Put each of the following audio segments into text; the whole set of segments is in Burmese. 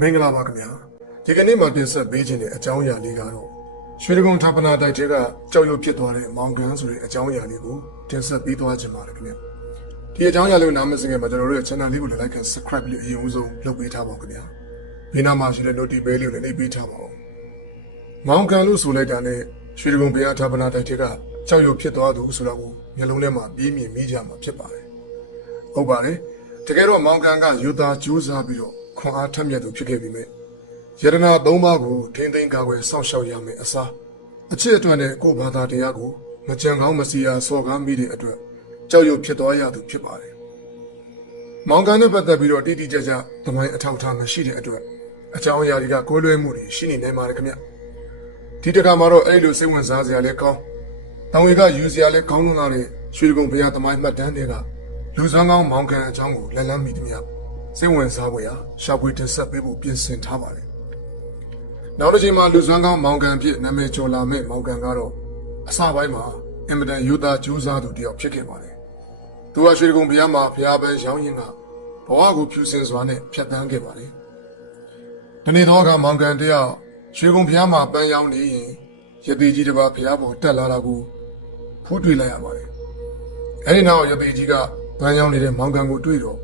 မင်္ဂလာပါခင်ဗျာဒီကနေ့မှာတင်ဆက်ပေးခြင်းတဲ့အကြောင်းအရာလေးကတော့ရွှေဒဂုံဌာပနာတိုက်ထဲကကြောက်ရွံ့ဖြစ်သွားတဲ့မောင်ကန်ဆိုတဲ့အကြောင်းအရာလေးကိုတင်ဆက်ပေးသွားခြင်းပါတယ်ခင်ဗျာဒီအကြောင်းအရာလေးကိုနားမစင်ခင်မှာကျွန်တော်တို့ရဲ့ channel လေးကိုလည်း like and subscribe လေးအရင်ဦးဆုံးလုပ်ပေးထားပါဦးခင်ဗျာဘေးနားမှာရှိတဲ့ notification လေးကိုလည်းနှိပ်ပေးထားပါဦးမောင်ကန်လို့ဆိုလိုက်တာနဲ့ရွှေဒဂုံဘုရားဌာပနာတိုက်ထဲကကြောက်ရွံ့ဖြစ်သွားသူဆိုတော့ကိုမျိုးလုံးထဲမှာပြင်းပြင်းမိကြမှာဖြစ်ပါတယ်ဟုတ်ပါတယ်တကယ်တော့မောင်ကန်ကယူသားကြိုးစားပြီးတော့ခွန်အားထက်မြက်သူဖြစ်ခဲ့ပြီမဲ့ယရနာ၃ပါးကိုထိမ့်သိမ်းကာကွယ်စောင့်ရှောက်ရမယ်အစားအချစ်အတွက်နဲ့ကိုယ်ဘာသာတရားကိုမကြံကောင်းမစီရာစော်ကားမိတဲ့အတွက်ကြောက်ရွံ့ဖြစ်သွားရသူဖြစ်ပါတယ်။မောင်ကန်နဲ့ပတ်သက်ပြီးတော့တိတိကျကျသမိုင်းအထောက်အထားမရှိတဲ့အတွက်အကြောင်းအရာတွေကကိုယ်လွဲမှုတွေရှိနေနိုင်ပါတယ်ခင်ဗျ။ဒီတစ်ခါမှာတော့အဲ့လိုစိတ်ဝင်စားစရာလည်းကောင်းတောင်ဝေကယူစရာလည်းကောင်းလာတဲ့ရွှေဒဂုံဘုရားသမိုင်းမှတ်တမ်းတွေကလူစွမ်းကောင်းမောင်ကန်အကြောင်းကိုလက်လန်းမိသမျှစိတ်ဝင်စားဖွယ်ရာရှာဖွေတင်ဆက်ပေးဖို့ပြင်ဆင်ထားပါတယ်။နောက်တစ်ချိန်မှာလူစွမ်းကောင်းမောင်ကန်ဖြစ်နာမည်ကျော်လာမဲ့မောင်ကန်ကတော့အစပိုင်းမှာအင်မတန်ယူသားကြိုးစားသူတစ်ယောက်ဖြစ်ခဲ့ပါတယ်။သူကရွှေဒဂုံဘုရားမှာဘုရားပဲရောင်းရင်းကဘဝကိုဖြူစင်စွာနဲ့ဖြတ်သန်းခဲ့ပါတယ်။ဒီနေ့တော့ကမောင်ကန်တယောက်ရွှေဒဂုံဘုရားမှာပန်းရောင်းနေရင်ရသေးကြီးတစ်ပါးဘုရားပေါ်တက်လာတာကိုဖူးတွေ့လိုက်ရပါတယ်။အဲဒီနောက်ရသေးကြီးကပန်းရောင်းနေတဲ့မောင်ကန်ကိုတွေ့တော့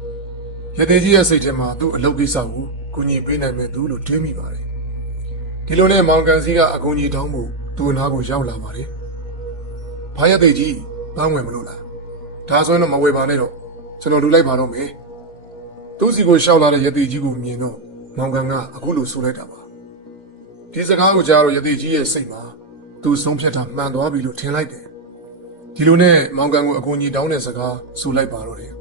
ရသေးကြီးရဲ့စိတ်ထဲမှာသူ့အလုပ်ကိစ္စကိုကူညီပေးနိုင်မဲ့သူလို့တွေးမိပါတယ်။ဒီလိုနဲ့မောင်ကန်စီကအကူအညီတောင်းဖို့သူ့အနားကိုရောက်လာပါတယ်။ဘာရသေးကြီးပန်းဝင်မလို့လား။ဒါဆိုရင်တော့မဝယ်ပါနဲ့တော့ကျွန်တော်လူလိုက်ပါတော့မယ်။သူ့စီကိုရှောက်လာတဲ့ရသေးကြီးကိုမြင်တော့မောင်ကန်ကအခုလိုဆိုလိုက်တာပါ။ဒီစကားကိုကြားတော့ရသေးကြီးရဲ့စိတ်မှာသူဆုံးဖြတ်တာမှန်သွားပြီလို့ထင်လိုက်တယ်။ဒီလိုနဲ့မောင်ကန်ကိုအကူအညီတောင်းတဲ့စကားဆိုလိုက်ပါတော့တယ်။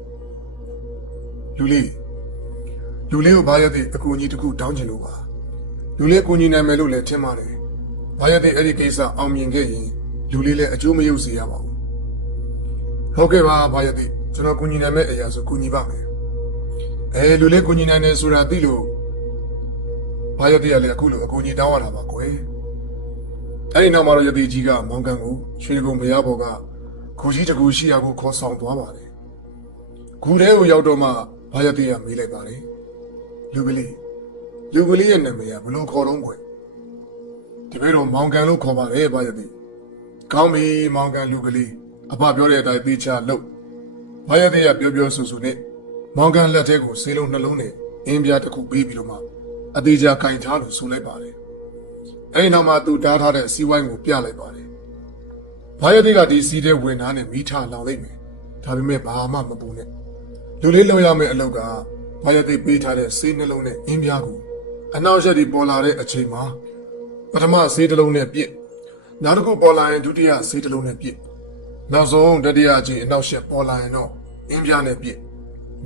လူလေးကိုဘာရတဲ့အကူအညီတစ်ခုတောင်းချင်လို့ပါလူလေးကူညီနိုင်မယ်လို့လည်းထင်ပါတယ်ဘာရတဲ့အဲ့ဒီကိစ္စအောင်မြင်ခဲ့ရင်လူလေးလည်းအကျိုးမရုပ်စေရပါဘူးဟုတ်ကဲ့ပါဘာရတဲ့ကျွန်တော်ကူညီနိုင်မယ့်အရာဆိုကူညီပါမယ်လူလေးကူညီနိုင်တယ်ဆိုတာသိလို့ဘာရတဲ့ကလည်းအခုလိုအကူအညီတောင်းရတာပါကွယ်အဲ့ဒီနောက်မှာတော့ရတဲ့ကြီးကမောင်ကန်ကိုရွှေဒဂုံဘုရားဘော်ကခူကြီးတကူရှိရာကိုခေါ်ဆောင်သွားပါတယ်ခူထဲကိုရောက်တော့မှဘာရတဲ့ကမေးလိုက်ပါတယ်လူကလေးရဲ့နာမည်ကဘလို့ခေါ်တော့ကွယ်ဒီဘက်တော့မောင်ကန်လို့ခေါ်ပါတယ်ဘာရတဲ့ကောင်းပြီမောင်ကန်လူကလေးအဖပြောတဲ့အတိုင်းသိချလို့ဘာရတဲ့ကပြောဆူနဲ့မောင်ကန်လက်ထဲကိုဆေးလုံးနှလုံးနဲ့အင်းပြားတစ်ခုပေးပြီးတော့မှအသေးချာကင်ထားလို့ဆိုလိုက်ပါတယ်အဲဒီနောက်မှသူတားထားတဲ့စီးဝိုင်းကိုပြလိုက်ပါတယ်ဘာရတဲ့ကဒီစီးတဲ့ဝင်သားနဲ့မိထားလောင်လိုက်မယ်ဒါပေမဲ့ဘာမှမပူနဲ့လူလေးလုံရမယ့်အလုပ်ကဘာရတဲ့ပေးထားတဲ့ဆေးနှလုံးနဲ့အင်းပြားကိုအနောက်ရက်ဒီပေါ်လာတဲ့အချိန်မှာပထမဆေးတစ်လုံးနဲ့ပြစ်နောက်တစ်ခုပေါ်လာရင်ဒုတိယဆေးတစ်လုံးနဲ့ပြစ်နောက်ဆုံးတတိယအချိန်အနောက်ရက်ပေါ်လာရင်တော့အင်းပြားနဲ့ပြစ်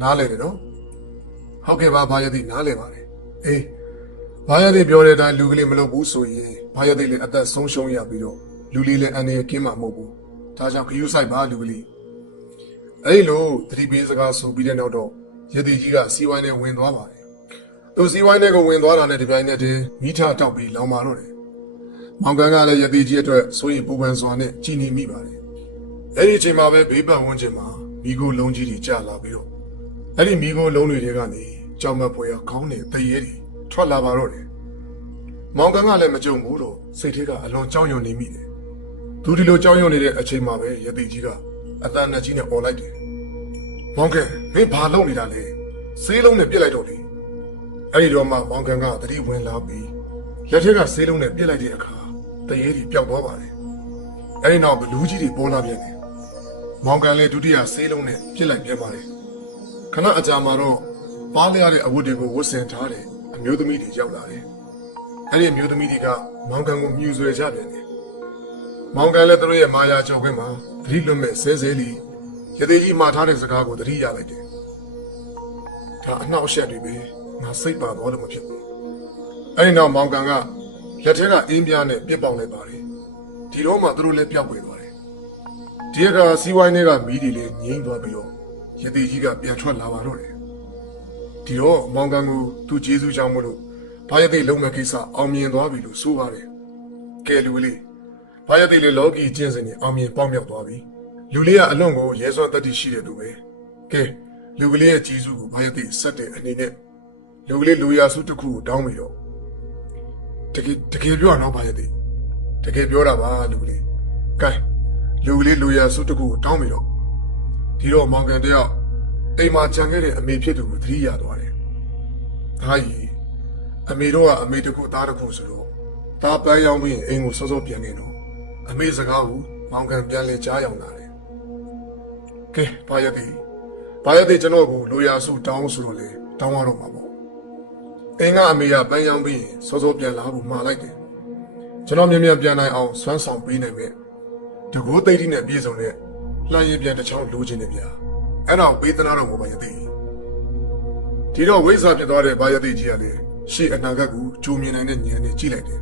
နားလဲတယ်နော်ဟုတ်ကဲ့ပါဘာရတဲ့နားလဲပါတယ်အေးဘာရတဲ့ပြောတဲ့အတိုင်းလူကလေးမလုပ်ဘူးဆိုရင်ဘာရတဲ့လည်းအသက်ဆုံးရှုံးရပြီးတော့လူလေးလည်းအန္တရာယ်ကင်းမှာမဟုတ်ဘူးဒါကြောင့်ခရူးဆိုင်ပါလူကလေးအဲ့လိုသတိပေးစကားဆိုပြီးတဲ့နောက်တော့ရသေးကြီးကစီဝိုင်းနဲ့ဝင်သွားပါတယ်။သူစီဝိုင်းနဲ့ကိုဝင်သွားတာနဲ့ဒီပိုင်းနဲ့တည်းမိထတောက်ပြီးလောင်မာတော့တယ်။မောင်ကန်ကလည်းရသေးကြီးအတွက်စိုးရင်ပူပန်စွာနဲ့ကြည်နေမိပါတယ်။အဲ့ဒီအချိန်မှာပဲဘေးပတ်ဝန်းကျင်မှာမိခိုးလုံးကြီးတွေကျလာပြီးတော့အဲ့ဒီမိခိုးလုံးတွေထဲကနေကြောင်မပွဲခေါင်းနဲ့တရေတွေထွက်လာပါတော့တယ်။မောင်ကန်ကလည်းမကြုံဘူးတော့စိတ်ထဲကအလွန်ကြောက်ရွံ့နေမိတယ်။သူဒီလိုကြောက်ရွံ့နေတဲ့အချိန်မှာပဲရသေးကြီးကအတန်နဲ့ကြီးနဲ့អော်လိုက်တယ်မောင်ကန်မင်းဘာလုပ်နေတာလဲဆေးလုံးနဲ့ပြစ်လိုက်တော့လေအဲ့ဒီတော့မှမောင်ကန်ကသတိဝင်လာပြီးလက်ထက်ကဆေးလုံးနဲ့ပြစ်လိုက်တဲ့အခါတရေကြီးပျောက်သွားပါတယ်အဲ့ဒီနောက်ဘလူးကြီးတွေပေါ်လာပြန်တယ်မောင်ကန်လည်းဒုတိယဆေးလုံးနဲ့ပြစ်လိုက်ပြန်ပါတယ်ခဏအကြာမှာတော့ပါးလျက်တဲ့အဝတ်တွေကိုဝတ်ဆင်ထားတဲ့အမျိုးသမီးတွေရောက်လာတယ်အဲ့ဒီအမျိုးသမီးတွေကမောင်ကန်ကိုမြူဆွဲကြပြန်တယ်မောင်ကန်လည်းသူတို့ရဲ့မာယာချုပ်ခွင်းမှာသတိလွတ်မဲ့ဆဲဆဲလီရသေးကြီးမှာထားတဲ့စကားကိုသတိရလိုက်တယ်။ဒါအနှောက်အယှက်တွေပဲငါစိတ်ပါတော့လို့မဖြစ်ဘူး။အဲဒီနောက်မောင်ကန်ကလက်ထဲကအင်းပြားနဲ့ပြစ်ပေါက်လိုက်ပါတယ်။ဒီတော့မှသူတို့လည်းပျောက်ွယ်သွားတယ်။ဒီအခါစီးဝိုင်းတွေကမီးတွေလည်းငြိမ်းသွားပြီးတော့ရသေးကြီးကပြန်ထွက်လာပါတော့တယ်။ဒီတော့မောင်ကန်ကိုသူ့ကျေးဇူးကြောင့်မလို့ဘာရသေးလုံးမဲ့ကိစ္စအောင်မြင်သွားပြီလို့ဆိုပါတယ်။ကဲလူလေးဘာရသေးလေလောကီကျင့်စဉ်နဲ့အောင်မြင်ပေါက်မြောက်သွားပြီ။လူလေးကအလွန်ကိုရဲစွမ်းတတ်သိရှိတဲ့သူပဲကဲလူကလေးရဲ့ကြီးစုကိုဘာရသိဆက်တဲ့အနေနဲ့ လူကလေးလူရစုတစ်ခုတောင်းပြီးတော့တကယ်ပြောတော့ဘာရသည်တကယ်ပြောတာပါလူကလေးကဲလူကလေးလူရစုတစ်ခုတောင်းပြီးတော့ဒီတော့မောင်ကန်တယောက်အိမ်မှာခြံခဲ့တဲ့အမေဖြစ်သူကိုသတိရသွားတယ်ဒါကြီးအမေတို့ကအမေတစ်ခုသားတစ်ခုဆိုတော့ဒါပန်းရောက်ပြီးအိမ်ကိုစောစောပြန်နေတော့အမေစကားကိုမောင်ကန်ပြန်လဲကြားရောက်လာတယ်ကဲဘာရသည်ကျွန်တော်ကိုလူရစုတောင်းဆိုတော့လေတောင်းရတော့မှာပေါ့အင်းကအမေကပန်းရောက်ပြီးစောစောပြန်လာဖို့မှာလိုက်တယ်ကျွန်တော်မြန်ပြန်နိုင်အောင်ဆွမ်းဆောင်ပေးနိုင်မယ်တကူသိတိနဲ့ပြေဆုံးတဲ့လှန်ရည်ပြန်တစ်ချောင်းလိုချင်တယ်ဗျာအဲ့တော့ပေးသနာတော့ဘာရသည်ဒီတော့ဝိဇ္ဇာဖြစ်သွားတဲ့ဘာရသည်ကြီးကလေရှေ့အနာဂတ်ကိုကြိုမြင်နိုင်တဲ့ဉာဏ်နဲ့ကြည့်လိုက်တယ်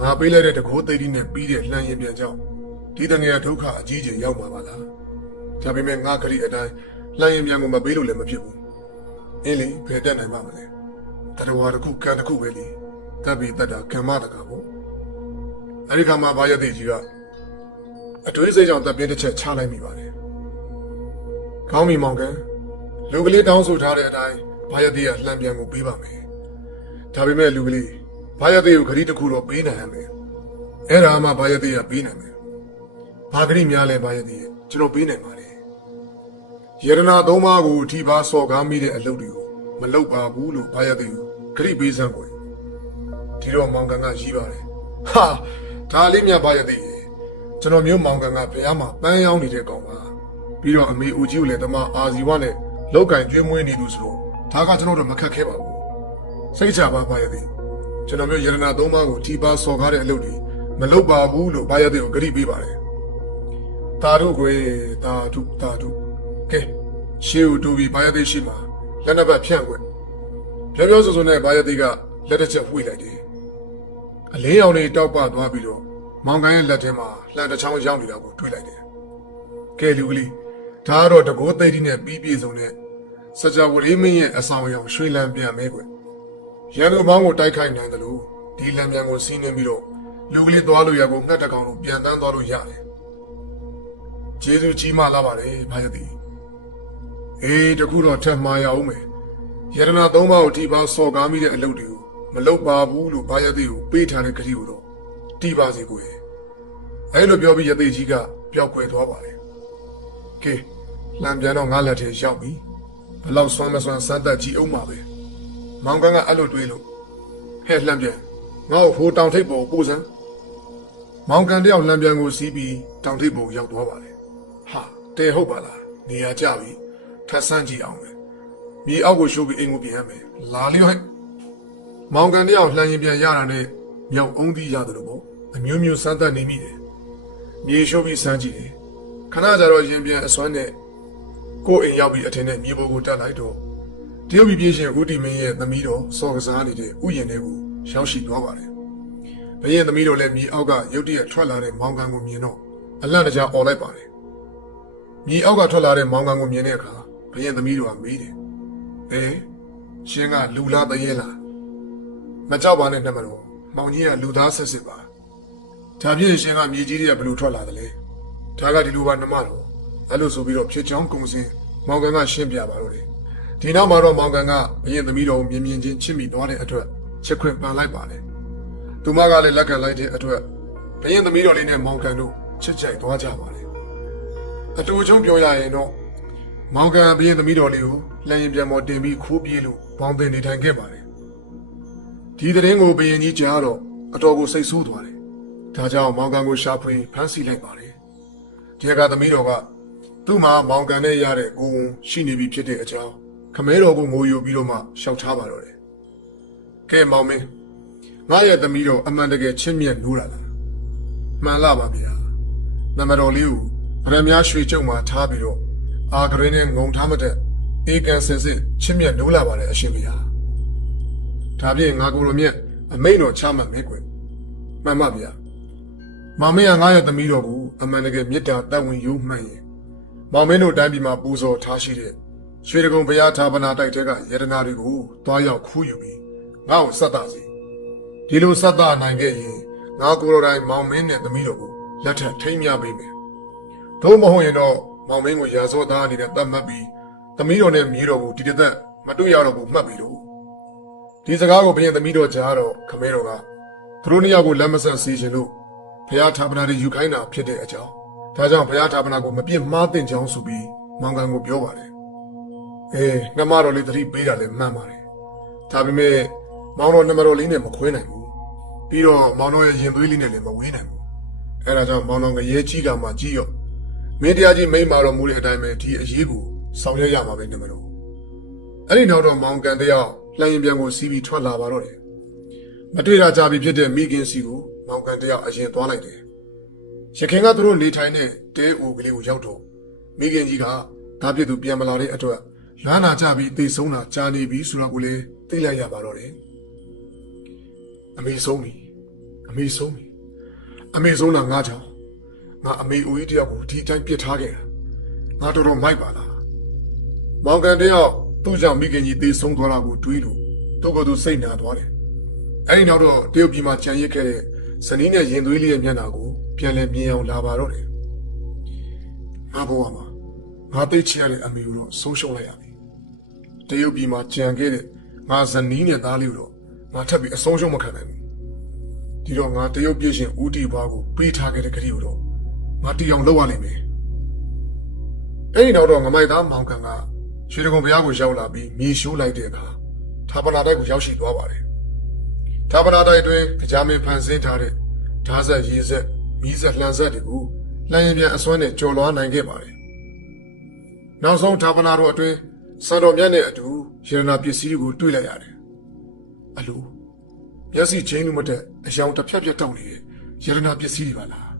ငါပေးလိုက်တဲ့တကူသိတိနဲ့ပြီးတဲ့လှန်ရည်ပြန်ကြောင့်ဒီတငယ်ဒုက္ခအကြီးကြီးရောက်မှာပါလားဒါပေမဲ့ငါခရီးအတိုင်းလှန်ရည်ပြန်ကိုမပေးလို့လည်းမဖြစ်ဘူးအင်းလေဖယ်တတ်နိုင်ပါမလဲတရဝါတစ်ခုကံတစ်ခုပဲလေတပ်ပြီးတတ်တာကံမတကာပေါ့အဲဒီခါမှာဘာရသည်ကြီးကအတွေးစိတ်ကြောင့်တပ်ပြင်းတစ်ချက်ချလိုက်မိပါတယ်ကောင်းပြီမောင်ကန်လူကလေးတောင်းဆိုထားတဲ့အတိုင်းဘာရသည်ကလှန်ပြန်ကိုပေးပါမယ်ဒါပေမဲ့လူကလေးဘာရသည်ကိုခရီးတစ်ခုတော့ပေးနိုင်ရမယ်အဲ့ဒါမှဘာရသည်ကပေးနိုင်မယ်ဘာခရီးများလဲဘာရသည်ရဲ့ကျွန်တော်ပေးနိုင်ပါတယ်ယရနာသုံးပါးကိုထိပါစော်ကားမိတဲ့အလုပ်တွေကိုမလုပ်ပါဘူးလို့ဘာရသည်ခရီးပေးစမ်းကိုဒီတော့မောင်ကန်ကရီးပါတယ်ဟာဒါလေးမြဘာရသည်ကျွန်တော်မျိုးမောင်ကန်ကဖះမှာပန်းရောင်းနေတဲ့ကောင်ပါပြီးတော့အမေဦးကြီးကိုလည်းတမအာဇီဝနဲ့လောက်ကင်ကျွေးမွေးနေသူဆိုတော့ဒါကကျွန်တော်တို့မခက်ခဲပါဘူးစိတ်ချပါဘာရသည်ကျွန်တော်မျိုးယရနာသုံးပါးကိုထိပါစော်ကားတဲ့အလုပ်တွေမလုပ်ပါဘူးလို့ဘာရသည်ကိုခရီးပေးပါတယ်တာတို့ကွယ်တာတို့ကဲရှေးဦးတူပြီးဘာရသည်ရှိမှာလက်နှစ်ဘက်ဖြန့်ကွယ်ပြောဆိုနဲ့ဘာရသည်ကလက်တစ်ချက်ဝှေ့လိုက်တယ်အလင်းရောင်လေးတောက်ပသွားပြီးတော့မောင်ကန်ရဲ့လက်ထဲမှာလှန်တစ်ချောင်းရောက်နေတာကိုတွေ့လိုက်တယ်ကဲလူကလေးဒါကတော့တကိုးသိတိနဲ့ပြီးပြည့်စုံတဲ့စကြဝဠာမင်းရဲ့အဆောင်အယောင်ရွှေလံပြန်မဲကွယ်ရန်သူမောင်းကိုတိုက်ခိုက်နိုင်တယ်လို့ဒီလံပြန်ကိုစီးနှင်းပြီးတော့လူကလေးသွားလို့ရကိုငှက်တကောင်လို့ပြန်တန်းသွားလို့ရတယ်ကျေးဇူးကြီးမှလာပါတယ်ဘာရသည်အေးတခုတော့ထပ်မှားရအောင်မယ်ယရနာသုံးပါးကိုထိပါစော်ကားမိတဲ့အလုပ်တွေကိုမလုပ်ပါဘူးလို့ဘာရသည်ကိုပေးထားတဲ့ခရီးကိုတော့တီးပါစေကိုယ်အဲလိုပြောပြီးရသေးကြီးကပျောက်ကွယ်သွားပါတယ်ကဲလမ်းပြန်တော့ငါလက်ထဲရောက်ပြီဘလောက်ဆွမ်းမဆွမ်းစမ်းသက်ကြည့်အောင်ပါပဲမောင်ကန်ကအဲ့လိုတွေးလို့ဟဲ့လမ်းပြန်ငါ့ကိုဟိုတောင်ထိပ်ပေါ်ပို့စမ်းမောင်ကန်တယောက်လမ်းပြန်ကိုစီးပြီးတောင်ထိပ်ပေါ်ရောက်သွားပါတယ်ဟာတဲဟုတ်ပါလားနေရာကျပြီထပ်ဆန်းကြည့်အောင်ပဲမြေအောက်ကိုရှိုးပြီးအိမ်ကိုပြန်ရမယ်လာလျောဟဲ့မောင်ကန်တယောက်လှန်ရင်ပြန်ရတာနဲ့မြောက်အုံးသီးရတယ်လို့ပေါ့အမျိုးမျိုးစမ်းသပ်နေမိတယ်မြေရှိုးပြီးစမ်းကြည့်တယ်ခဏကြာတော့ရင်ပြန်အစွမ်းနဲ့ကိုယ်အိမ်ရောက်ပြီးအထင်နဲ့မြေပေါ်ကိုတက်လိုက်တော့တရုတ်ပြည်ပြည်ရှင်ဦးတီမင်းရဲ့သမီးတော်စော်ကစားနေတဲ့ဥယျာဉ်တွေကိုရောက်ရှိသွားပါတယ်ဘရင်သမီးတော်လည်းမြေအောက်ကရုတ်တရက်ထွက်လာတဲ့မောင်ကန်ကိုမြင်တော့အလန့်တကြားអော်လိုက်ပါတယ်မြေအောက်ကထွက်လာတဲ့မောင်ကန်ကိုမြင်တဲ့အခါဘရင်သမီးတော်ကမေးတယ်ရှင်ကလူလားတရေလားမကြောက်ပါနဲ့နှမတော်မောင်ကြီးကလူသားဆက်စစ်ပါဒါပြည့်ရှင်ကမြေကြီးတွေကဘလို့ထွက်လာတယ်လေဒါကဒီလိုပါနှမတော်အဲ့လိုဆိုပြီးတော့ဖြစ်ချောင်းကုံစင်မောင်ကန်ကရှင်းပြပါတော့တယ်ဒီနောက်မှာတော့မောင်ကန်ကဘရင်သမီးတော်ကိုမြင်ချင်းချစ်မိသွားတဲ့အတွက်ချစ်ခွင့်ပန်လိုက်ပါတယ်သူမကလည်းလက်ခံလိုက်တဲ့အတွက်ဘရင်သမီးတော်လေးနဲ့မောင်ကန်တို့ချစ်ကြိုက်သွားကြပါတယ်အတူချုံပြောရရင်တော့မောင်ကန်ဘရင်သမီးတော်လေးကိုလက်ရင်ပြန်ပေါ်တင်ပြီးခိုးပြေးလို့ပေါင်းတင်နေထိုင်ခဲ့ပါတယ်ဒီသတင်းကိုဘရင်ကြီးကြားတော့အတော်ကိုစိတ်ဆိုးသွားတယ်ဒါကြောင့်မောင်ကန်ကိုရှာဖွေဖမ်းဆီးလိုက်ပါတယ်ဒီကသမီးတော်ကသူ့မှာမောင်ကန်နဲ့ရတဲ့ကိုယ်ဝန်ရှိနေပြီဖြစ်တဲ့အကြောင်းခမဲတော်ကိုငိုယိုပြီးတော့မှရှောက်ထားပါတော့တယ်ကဲမောင်မင်းငါရဲ့သမီးတော်အမှန်တကယ်ချစ်မြတ်နိုးတာလားမှန်လားပါဗျာနမတော်လေးကိုဗရမ ्या ရွှေကျုံမှာထားပြီးတော့အာဂရင်းနဲ့ငုံထားမတဲ့အေကန်စင်စစ်ချစ်မြတ်နိုးလာပါတယ်အရှင်ဗျာဒါဖြင့်ငါကိုယ်တော်မြတ်အမိန်တော်ချမှတ်မယ်ကွမှန်ပါဗျာမောင်မင်းကငါရဲ့သမီးတော်ကိုအမှန်တကယ်မေတ္တာတတ်ဝင်ယူမှန်ရင်မောင်မင်းတို့တိုင်းပြည်မှာပူဇော်ထားရှိတဲ့ရွှေတကုံဘုရားဌာပနာတိုက်တဲ့ကယတနာတွေကိုတွားရောက်ခူးယူပြီးငါ့ကိုဆက်တာစီဒီလိုဆက်တာနိုင်ခဲ့ရင်ငါကိုယ်တော်တိုင်မောင်မင်းနဲ့သမီးတော်ကိုလက်ထပ်ထိမ်းမြပေးမယ်သို့မဟုတ်ရင်တော့မောင်မင်းကိုရာဇဝတ်သားအနေနဲ့တတ်မှတ်ပြီးသမီးတော်နဲ့မြေတော်ကိုဒီတစ်သက်မတွေ့ရတော့ဘူးမှတ်ပြီးတော့ ဒီစကားကိုဘုရင်သမီးတော်ကြားတော့ခမဲတော်ကသူတို့နှစ်ယောက်ကိုလက်မဆက်စီခြင်းလို့ဘုရားဌာပနာတွေယူခိုင်းတာဖြစ်တဲ့အကြောင်းဒါကြောင့်ဘုရားဌာပနာကိုမပြစ်မှားသင့်ကြောင်းဆိုပြီးမောင်ကန်ကိုပြောပါတယ်ငါမတော်လေးသတိပေးတာလည်းမှန်ပါတယ်ဒါပေမဲ့မောင်တော်နှမတော်လေးနဲ့မခွဲနိုင်ဘူးပြီးတော့မောင်တော်ရဲ့ရင်သွေးလေးနဲ့လည်းမဝေးနိုင်ဘူးအဲဒါကြောင့်မောင်တော်ငရဲကြီးကမှကြီးရော့မင်းတရားကြီးမိမ့်မာတော်မူတဲ့အတိုင်းပဲဒီအရေးကိုဆောင်ရွက်ရမှာပဲနှမတော်အဲ့ဒီနောက်တော့မောင်ကန်တယောက်လှိုင်းရင်ပြန်ကိုစီးပြီးထွက်လာပါတော့တယ်မတွေ့တာကြပြီဖြစ်တဲ့မိခင်စီကိုမောင်ကန်တယောက်အရင်သွားလိုက်တယ်ရခင်ကသူတို့နေထိုင်တဲ့တဲအိုကလေးကိုရောက်တော့မိခင်ကြီးကဒါပြည့်သူပြန်မလာတဲ့အတွက်လမ်းနာကြပြီးသိဆုံးတာကြာနေပြီဆိုတော့ကိုလေသိလိုက်ရပါတော့တယ်အမေဆုံးပြီအမေဆုံးပြီအမေဆုံးတာငါကြောင့်ငါအမေဦးကြီးတယောက်ကိုဒီအတိုင်းပြစ်ထားခဲ့တာငါတော်တော်မိုက်ပါလားမောင်ကန်တယောက်သူ့ကြောင့်မိခင်ကြီးသိဆုံးသွားတာကိုတွေးလို့သူ့ကိုယ်သူစိတ်နာသွားတယ်အဲဒီနောက်တော့တရုတ်ပြည်မှာကြံရစ်ခဲ့တဲ့ဇနီးနဲ့ရင်သွေးလေးရဲ့မျက်နှာကိုပြန်လည်မြင်အောင်လာပါတော့တယ်ငါဘဝမှာငါသိချင်ရတဲ့အမေကိုတော့ဆုံးရှုံးလိုက်ရပြီတရုတ်ပြည်မှာကြံခဲ့တဲ့ငါဇနီးနဲ့သားလေးကိုတော့ငါထပ်ပြီးအဆုံးရှုံးမခံနိုင်ဘူးဒီတော့ငါတရုတ်ပြည်ရှင်ဦးတီဘွားကိုပေးထားခဲ့တဲ့ကလေးကိုတော့ငါတီအောင်လုပ်ရလိမ့်မယ်အဲဒီနောက်တော့ငမိုက်သားမောင်ကန်ကရွှေတကုံဘုရားကိုရောက်လာပြီးမြေရှိုးလိုက်တဲ့အခါဌာပနာတိုက်ကိုရောက်ရှိသွားပါတယ်ဌာပနာတိုက်အတွင်းကြားမင်းဖန်ဆင်းထားတဲ့ဓာတ်ဆက်ရေဆက်မီးဆက်လှန်ဆက်တွေကိုလှန်ရင်ပြန်အစွမ်းနဲ့ကြော်လွှားနိုင်ခဲ့ပါတယ်နောက်ဆုံးဌာပနာတော်အတွင်းစံတော်မြတ်နဲ့အတူရတနာပစ္စည်းကိုတွေ့လိုက်ရတယ်အလိုမျက်စိချင်းလူမတဲ့အယောင်တစ်ဖြတ်ဖြတ်တောက်နေတဲ့ရတနာပစ္စည်းတွေပါလား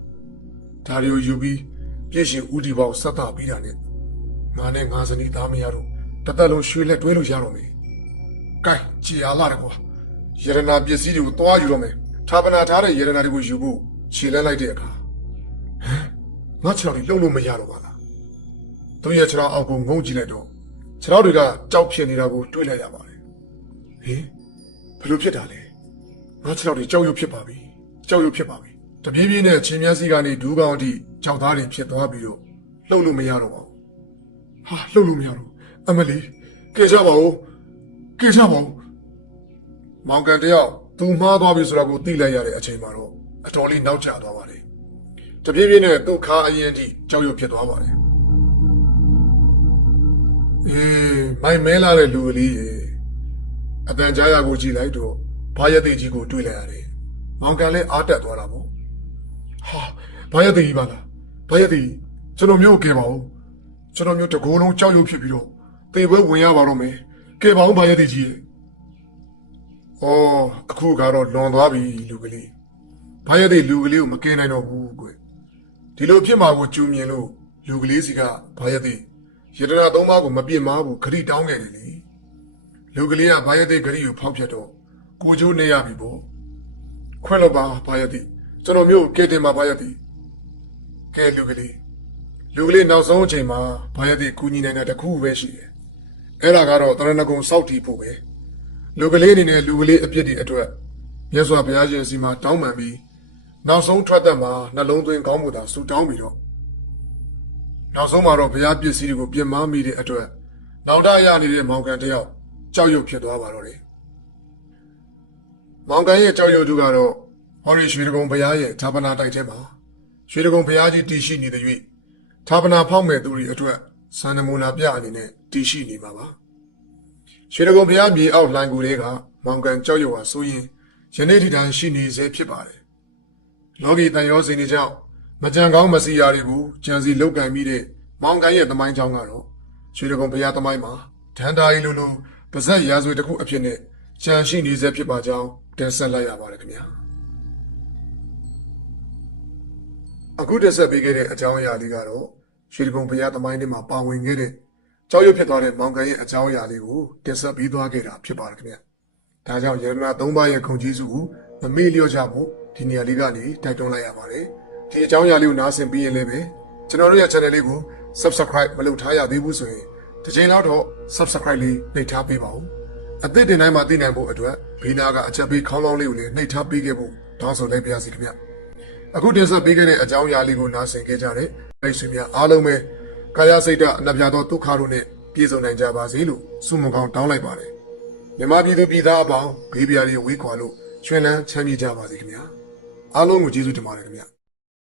ဒါတွေကိုယူပြီးပြည့်ရှင်ဦးဒီပေါဆက်တာပြီးတာနဲ့ငါနဲ့ငါဇနီးသားမရတော့တသက်လုံးရွှေလက်တွဲလို့ရတော့မယ်။ကဲကြည်အားလာတယ်ကွာ။ရတနာပစ္စည်းတွေကိုသွားယူတော့မယ်။ဌာပနာထားတဲ့ရတနာတွေကိုယူဖို့ခြေလှမ်းလိုက်တဲ့အခါငါခြေထောက်တွေလှုပ်လို့မရတော့ပါလား။သူရဲ့ခြေထောက်အောက်ကိုငုံကြည့်လိုက်တော့ခြေထောက်တွေကကြောက်ဖြစ်နေတာကိုတွေ့လိုက်ရပါတယ်။ဟင်ဘယ်လိုဖြစ်တာလဲ။ငါခြေထောက်တွေကြောက်ရွံ့ဖြစ်ပါပြီ။ကြောက်ရွံ့ဖြစ်ပါပြီ။တပြေးပြေးနဲ့ချင်းမျက်စိကနေဒူးကောင်းအထိကြောက်သားတွေဖြစ်သွားပြီးတော့လှုပ်လို့မရတော့ပါဘူး။ဟာလှုပ်လို့မရတော့အမလီကဲကြပါဦးကဲကြပါဦးမောင်ကန်တယောက်သူမှားသွားပြီဆိုတာကိုသိလိုက်ရတဲ့အချိန်မှာတော့အတော်လေးနောက်ကျသွားပါတယ်တပြေးပြေးနဲ့သူ့ခါအရင်အထိကြောက်ရွံ့ဖြစ်သွားပါတယ်မိုင်မဲလာတဲ့လူကလေးရေအတန်ကြားရကိုကြည့်လိုက်တော့ဘာရသေးကြီးကိုတွေ့လိုက်ရတယ်မောင်ကန်လည်းအားတက်သွားတာပေါ့ဟာဘာရသေးကြီးပါလားဘာရသေးကျွန်တော်မျိုးကဲပါဦးကျွန်တော်မျိုးတကိုယ်လုံးကြောက်ရွံ့ဖြစ်ပြီးတော့သေပွဲဝင်ရပါတော့မယ်ကဲပါဦးဘာရသေးကြီးရဲ့အခုကတော့လွန်သွားပြီလူကလေးဘာရသေးလူကလေးကိုမကဲနိုင်တော့ဘူးကွဒီလိုဖြစ်မှာကိုကြူမြင်လို့လူကလေးစီကဘာရသေးရတနာသုံးပါးကိုမပြစ်မှားဘူးခရီးတောင်းခဲ့တယ်လေလူကလေးကဘာရသေးခရီးကိုဖောက်ဖြတ်တော့ကိုကျိုးနေရပြီပေါ့ခွင့်လို့ပါဘာရသေးကျွန်တော်မျိုးကဲတင်မှာဘာရသေးကဲလူကလေးနောက်ဆုံးအချိန်မှာဘာရသေးကူညီနိုင်တဲ့တခုပဲရှိတယ်အဲ့ဒါကတော့တရဏဂုံစောက်တီဖို့ပဲလူကလေးအနေနဲ့လူကလေးအပြစ်တွေအတွက်မြတ်စွာဘုရားရှင်စီမှာတောင်းပန်ပြီးနောက်ဆုံးထွက်သက်မှာနှလုံးသွင်းကောင်းမှုသာဆုတောင်းပြီးတော့နောက်ဆုံးမှာတော့ဘုရားပစ္စည်းတွေကိုပြစ်မှားမိတဲ့အတွက်နောက်တရနေတဲ့မောင်ကန်တယောက်ကြောက်ရွံ့ဖြစ်သွားပါတော့တယ်မောင်ကန်ရဲ့ကြောက်ရွံ့သူကတော့ဟောရီရွှေတကုံဘုရားရဲ့ဌာပနာတိုက်ထဲမှာရွှေတကုံဘုရားကြီးတည်ရှိနေတဲ့၍ဌာပနာဖောက်မဲ့သူတွေအတွက်စံနမူနာပြအနေနဲ့တည်ရှိနေပါပါရွှေတကုံဘုရားမြေအောက်လှိုင်ကူတွေကမောင်ကန်ကြောက်ရွံ့ဟာဆိုရင်ယနေ့ထိတိုင်ရှိနေစေဖြစ်ပါတယ်လောကီတန်ရောစင်တွေကြောင့်မကြံကောင်းမစီရာတွေကိုကြံစီလောက်ကင်ပြီးတဲ့မောင်ကန်ရဲ့သမိုင်းကြောင်းကတော့ရွှေတကုံဘုရားသမိုင်းမှာဒန္တာရီလိုပါဇက်ရာဇဝေတစ်ခုအဖြစ်နဲ့ကြံရှိနေစေဖြစ်ပါကြောင်းတင်ဆက်လိုက်ရပါတယ်ခင်ဗျာအခုတက်ဆက်ပေးခဲ့တဲ့အကြောင်းအရာလေးကတော့ရွှေတကုံဘုရားသမိုင်းထဲမှာပါဝင်ခဲ့တဲ့ကြောက်ရွံ့ဖြစ်သွားတဲ့မောင်ကန်ရဲ့အကြောင်းအရာလေးကိုတင်ဆက်ပြီးသွားခဲ့တာဖြစ်ပါတယ်ခင်ဗျာဒါကြောင့်ယရနာ၃ပါးရဲ့ဂုဏ်ကြီးစုကိုမမေ့လျော့ကြဖို့ဒီနေရာလေးကနေတိုက်တွန်းလိုက်ရပါတယ်ဒီအကြောင်းအရာလေးကိုနားဆင်ပြီးရင်လည်းပဲကျွန်တော်တို့ရဲ့ channel လေးကို subscribe မလုပ်ထားရသေးဘူးဆိုရင်တစ်ချိန်လောက်တော့ subscribe လေးနှိပ်ထားပေးပါဦးအသစ်တင်တိုင်းမှာသိနိုင်ဖို့အတွက်ဘေးနာကအချက်ပေးခေါင်းလောင်းလေးကိုလည်းနှိပ်ထားပေးခဲ့ဖို့တောင်းဆိုလိုက်ပါရစေခင်ဗျအခုတင်ဆက်ပေးခဲ့တဲ့အကြောင်းအရာလေးကိုနားဆင်ခဲ့ကြတဲ့မိတ်ဆွေများအားလုံးပဲကာယစိတ်ဓာတ်အနှပြသောဒုက္ခတို့နဲ့ပြည့်စုံနိုင်ကြပါစေလို့ဆုမွန်ကောင်းတောင်းလိုက်ပါတယ် မြန်မာပြည်သူပြည်သားအပေါင်းဘေးပြားတွေဝေးခွာလို့ကျွမ်းလန်းချမ်းမြေ့ကြပါစေခင်ဗျာအားလုံးကိုကျေးဇူးတင်ပါတယ်ခင်ဗျာ